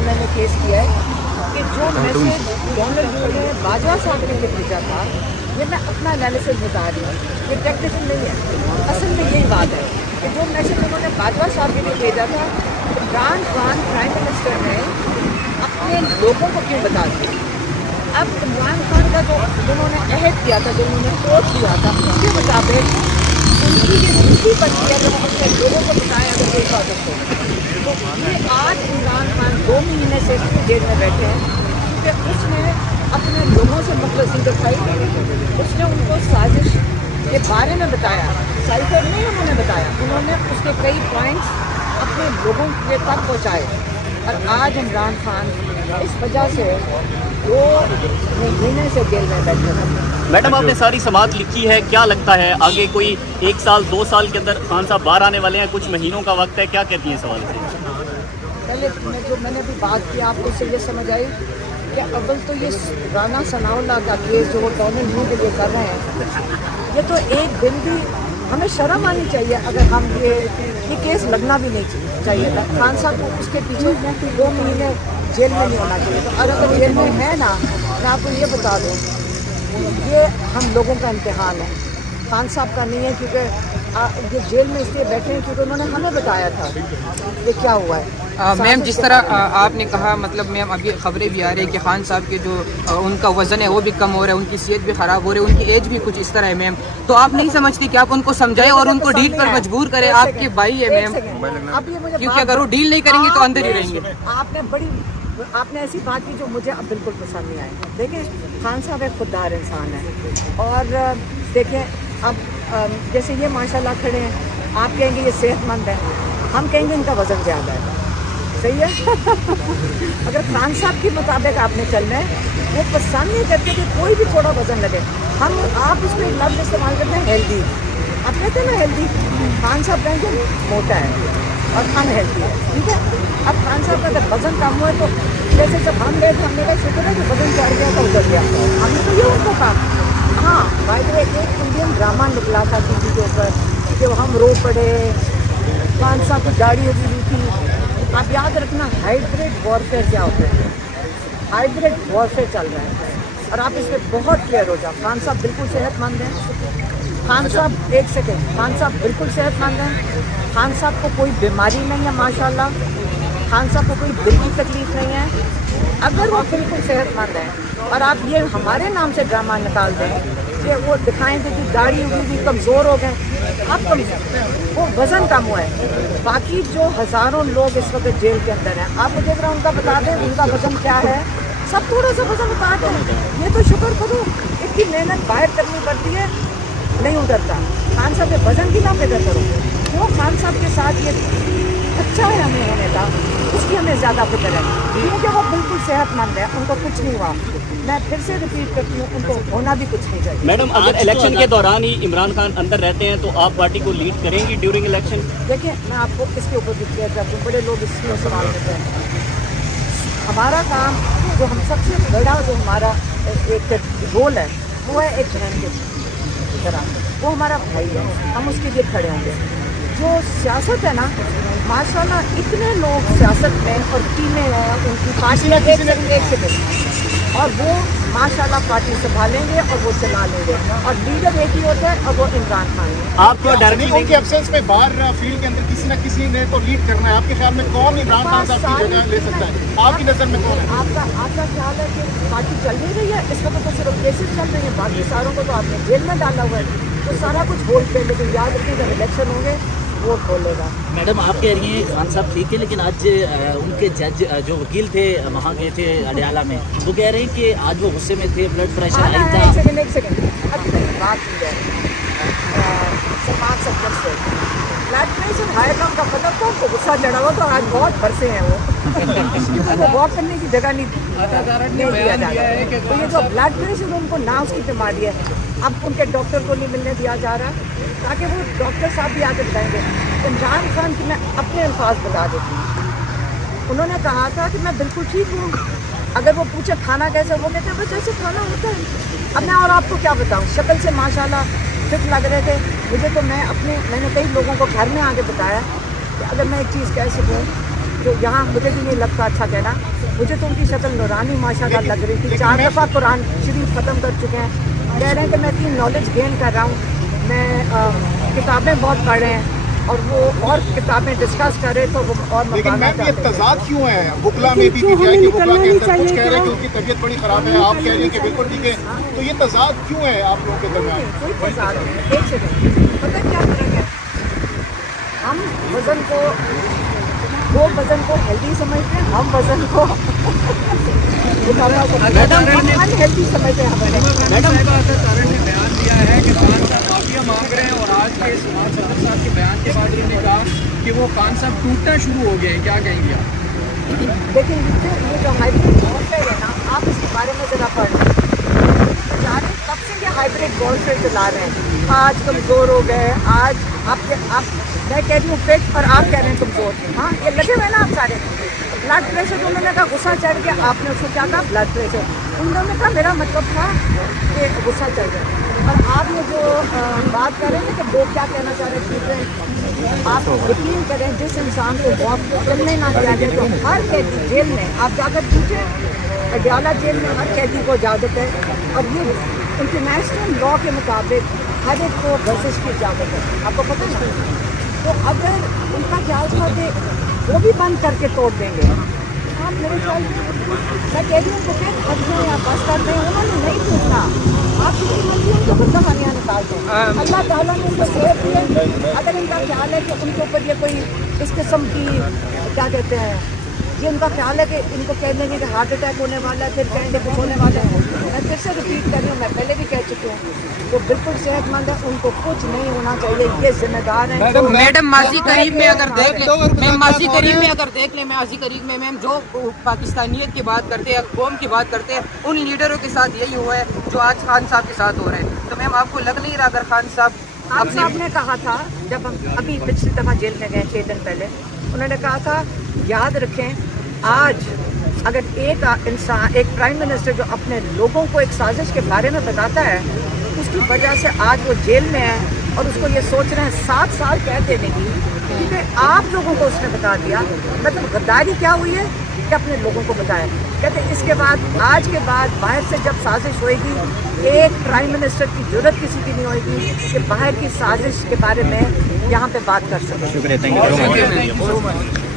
में ने केस किया है कि जो मैसेज डोनाल्ड ट्रंप ने बाजवा साहब के लिए भेजा था, ये मैं अपना एनालिसिस बता रही हूँ, ये टेक्निकल नहीं है, असल में यही बात है कि जो मैसेज उन्होंने बाजवा साहब के लिए भेजा था, इमरान खान प्राइम मिनिस्टर ने अपने लोगों को क्यों बता दिया। अब इमरान खान का जो उन्होंने अहद किया था, जो उन्होंने कोर्ट किया था, उसके मुताबिक उनकी ये दूसरी बच्ची है जो अपने लोगों को बताया अगर कोई इबादत हो। तो ये आज इमरान खान 2 महीने से जेल में बैठे हैं कि उसने अपने लोगों से मुखलसी दिखाई, उसने उनको साजिश के बारे में बताया, साइफर नहीं उन्होंने बताया, उन्होंने उसके कई पॉइंट्स अपने लोगों के तक पहुँचाए। और आज इमरान खान इस वजह से 2 महीने से जेल में बैठे हैं। मैडम आपने सारी समाअत लिखी है, क्या लगता है आगे कोई 1 साल 2 साल के अंदर खान साहब बाहर आने वाले हैं, कुछ महीनों का वक्त है, क्या कहती हैं सवाल से? पहले जो मैंने अभी बात की आपको उससे ये समझ आई कि अव्वल तो ये राना सनाउल्लाह का केस जो वो डोनाल्ड ट्रंप के लिए कर रहे हैं, ये तो एक दिन भी हमें शर्म आनी चाहिए अगर हम ये केस लगना भी नहीं चाहिए था। खान साहब को उसके पीछे 2 महीने जेल में नहीं होना चाहिए। तो अगर जेल में है ना, मैं आपको ये बता दूँ, ये हम लोगों का इम्तिहान है, खान साहब का नहीं है, क्योंकि ये जेल में इसलिए बैठे हैं क्योंकि उन्होंने हमें बताया था ये क्या हुआ है। मैम जिस तरह आपने कहा, मतलब मैम अभी खबरें भी आ रही है कि खान साहब के जो उनका वज़न है वो भी कम हो रहा है, उनकी सेहत भी ख़राब हो रही है, उनकी एज भी कुछ इस तरह है मैम, तो आप नहीं समझती कि आप उनको समझाएं और उनको डील पर मजबूर करें? आपके भाई है मैम, क्योंकि अगर वो डील नहीं करेंगे तो अंदर ही रहेंगे। आपने ऐसी बात की जो मुझे अब बिल्कुल पसंद नहीं आई। देखिए, खान साहब एक खुददार इंसान है, और देखें अब जैसे ये माशाल्लाह खड़े हैं, आप कहेंगे ये सेहतमंद है, हम कहेंगे इनका वज़न ज़्यादा है, सही है। अगर खान साहब के मुताबिक आपने चलना है, वो पसंद नहीं करते कि कोई भी थोड़ा वज़न लगे। आप उसको एक लफ्ज़ इस्तेमाल करते हैं हेल्दी, आप कहते हैं ना हेल्दी, खान साहब कहेंगे मोटा है और अनहेल्दी है, ठीक है। अब खान साहब का अगर वज़न कम हुआ तो जैसे जब हम गए थे हमने कहा शुक्र है कि वज़न चढ़ गया तो उतर गया, हमने तो ये उनको कहा। हाँ, बाय द वे एक इंडियन ड्रामा निकला था टीवी के ऊपर कि हम रो पड़े, खान साहब की गाड़ी अभी हुई थी। आप याद रखना, हाइब्रिड वॉरफेयर क्या होता है, हाइब्रिड वॉरफेयर चल रहा है, और आप इस पर बहुत क्लियर हो जाओ। खान साहब बिल्कुल सेहतमंद हैं, खान साहब एक सेकेंड, खान साहब बिल्कुल सेहतमंद हैं, खान साहब को कोई बीमारी नहीं है माशाल्लाह, खान साहब को कोई दिल की तकलीफ नहीं है। अगर वो बिल्कुल सेहतमंद है और आप ये हमारे नाम से ड्रामा निकाल दें कि वो दिखाएंगे कि गाड़ी भी कमज़ोर हो गए, अब वो वज़न कम हुआ है। बाकी जो हज़ारों लोग इस वक्त जेल के अंदर हैं, आप मुझे अगर उनका बता दें उनका वज़न क्या है, सब थोड़ा सा वज़न उतारते हैं। ये तो शुक्र करो, इतनी मेहनत बाहर करनी पड़ती है, नहीं उतरता। खान साहब के वज़न की ना फिक्र करो, वो खान साहब के साथ ये अच्छा है हमें होने का, उसकी हमें ज़्यादा फिक्र है, क्योंकि वो बिल्कुल सेहतमंद है, उनको कुछ नहीं हुआ। मैं फिर से रिपीट करती हूँ, उनको होना भी कुछ नहीं चाहिए। मैडम अगर इलेक्शन के दौरान ही इमरान खान अंदर रहते हैं तो आप पार्टी को लीड करेंगी ड्यूरिंग इलेक्शन? देखिए, मैं आपको इसके ऊपर भी क्लियर करती हूँ, बड़े लोग इसमें सवाल करते हैं। हमारा काम जो हम सबसे बड़ा जो हमारा एक रोल है वो है एक बहन के तरह, वो हमारा भाई है, हम उसके लिए खड़े होंगे। जो सियासत है ना, माशाल्लाह इतने लोग सियासत में और टीमें हैं, उनकी पार्टियाँ एक सेकंड, और वो माशाल्लाह पार्टी संभालेंगे और वो चला लेंगे, और लीडर एक ही होता है और वो इमरान खान है। आपको डायरेक्टली उनके एब्सेंस में बाहर फील्ड के अंदर किसी न किसी ने तो लीड करना है, आपके ख्याल में कौन इमरान खान साहब की जगह ले सकता है? आपकी नज़र में कौन है? आपका ख्याल है कि पार्टी चल नहीं रही है इस वक्त, तो सिर्फ केसेस चल रही है, बाकी सारों को तो आपने जेल में डाला हुआ है, तो सारा कुछ होल्ड पे, लेकिन याद रखिए जब इलेक्शन होंगे वो खोलेगा। मैडम आप कह रही हैं खान साहब ठीक है, लेकिन आज उनके जज जो वकील थे वहाँ गए थे अडयाला में, वो कह रहे हैं कि आज वो गुस्से में थे, ब्लड प्रेशर हाई था। एक सेकंड बात की जाए समाज सब्जेक्ट से, ब्लड प्रेशर हाई था उनका, मतलब तो उनको गुस्सा चढ़ा हुआ, तो आज बहुत बरसे हैं वो, क्योंकि वो वॉक करने की जगह नहीं दिया जाता है। तो ये जो ब्लड प्रेशर उनको ना उसकी बीमारी है, अब उनके डॉक्टर को नहीं मिलने दिया जा रहा, ताकि वो डॉक्टर साहब भी आके बताएंगे। इमरान खान की मैं अपने अल्फाज बता देती हूँ, उन्होंने कहा था कि मैं बिल्कुल ठीक हूँ। अगर वो पूछे खाना कैसे, वो कहते हैं बस जैसे खाना होता है। अब मैं और आपको क्या बताऊँ, शक्ल से माशाल्लाह फिट लग रहे थे मुझे, तो मैंने कई लोगों को घर में आके बताया कि अगर मैं एक चीज़ कह सकूँ जो यहाँ मुझे भी नहीं लगता अच्छा कहना, मुझे तो उनकी शक्ल नूरानी माशाल्लाह लग रही थी। 4 दफ़ा कुरान शरीफ ख़त्म कर चुके हैं, कह रहे हैं कि मैं इतनी नॉलेज गेन कर रहा हूँ, मैं किताबें बहुत पढ़ रहे हैं और वो और किताबें डिस्कस कर रहे तो वो और लेकिन मकाना मैम ये चाहते हैं। तजाद क्यों है बुकला में भी क्यों कि हमें बुकला के निकलना अंदर नहीं कुछ कह रहे हैं कि चाहिए? उनकी तबीयत बड़ी खराब है, आप कह रही हैं कि बिल्कुल ठीक है, तो ये तजाद क्यों है आप लोगों के दरमियान? कोई तजाद नहीं। एक सेकंड, पता है क्या फर्क है? हम वजन को, वो वजन को हेल्दी समझते हैं, हम वजन को अनहेल्दी समझते हैं। तारण ने बयान दिया है कि खान साहब माफिया मांग रहे हैं और आज के समाज सदर साहब के बयान के बाद उन्होंने कहा कि वो खान साहब टूटना शुरू हो गए हैं, क्या कहेंगे आप? लेकिन ये जो हाइब्रिड वॉरफेयर है ना, आप इसके बारे में ज़रा पढ़ लें। कब से ये हाइब्रिड वॉरफेयर चला रहे हैं, आज कमज़ोर हो गए, आज आप मैं कह रही हूँ फिट और आप कह रहे हैं कमज़ोर। हाँ, ये लगे हुए ना आप सारे। ब्लड प्रेशर तो उन्होंने कहा गुस्सा चढ़ गया, आपने उसको क्या कहा ब्लड प्रेशर, उन्होंने कहा मेरा मतलब था कि गुस्सा चढ़ गया। और आप ये जो बात कर रहे हैं कि वो क्या कहना चाह रहे थे, आप यकीन करें जिस इंसान को वॉक करने ना दिया गया तो हर कैदी जेल में आप जाकर पूछें, अडयाला जेल में हर कैदी को इजाज़त है और ये इंटरनेशनल लॉ के मुताबिक हर एक को वर्जिश की इजाज़त है, आपको पता है ना। तो अगर उनका ख्याल था कि वो भी बंद करके तोड़ देंगे, आप मेरे ख्याल मैं कह रही हूँ उनको फिर हद से या बस कर दें, उन्होंने नहीं पूछना। आप किसी मर्जी उनको खुद कहानियाँ निकालते हैं। अल्लाह ताला ने उनको सेफ दिए। अगर इनका ख्याल है कि उनके ऊपर ये कोई इस किस्म की क्या कहते हैं, ये उनका ख्याल है कि इनको कह देंगे कि हार्ट अटैक होने वाला है, फिर कहेंगे कुछ होने वाला है, मैं फिर से रिपीट कर रही हूँ, मैं पहले भी कह चुकी हूँ, वो बिल्कुल सेहतमंद है, उनको कुछ नहीं होना चाहिए, ये जिम्मेदार है। मैडम माजी करीब में अगर देख लें, मैम माजी करीब में अगर देख लें, माजी करीब में मैम जो पाकिस्तानियत की बात करते हैं, कौम की बात करते हैं, उन लीडरों के साथ यही हुआ है जो आज खान साहब के साथ हो रहे हैं। तो मैम आपको लग नहीं रहा अगर खान साहब ने कहा था, जब हम अभी पिछली दफ़ा जेल में गए 6 दिन पहले, उन्होंने कहा था याद रखें आज अगर एक इंसान, एक प्राइम मिनिस्टर जो अपने लोगों को एक साजिश के बारे में बताता है, उसकी वजह से आज वो जेल में है और उसको ये सोच रहे हैं 7 साल कैद देने की, क्योंकि आप लोगों को उसने बता दिया। मतलब गद्दारी क्या हुई है कि अपने लोगों को बताया। कहते इसके बाद आज के बाद बाहर से जब साजिश होएगी, एक प्राइम मिनिस्टर की जरूरत किसी की नहीं होगी कि बाहर की साजिश के बारे में यहाँ पे बात कर सके। शुक्रिया, थैंक यू।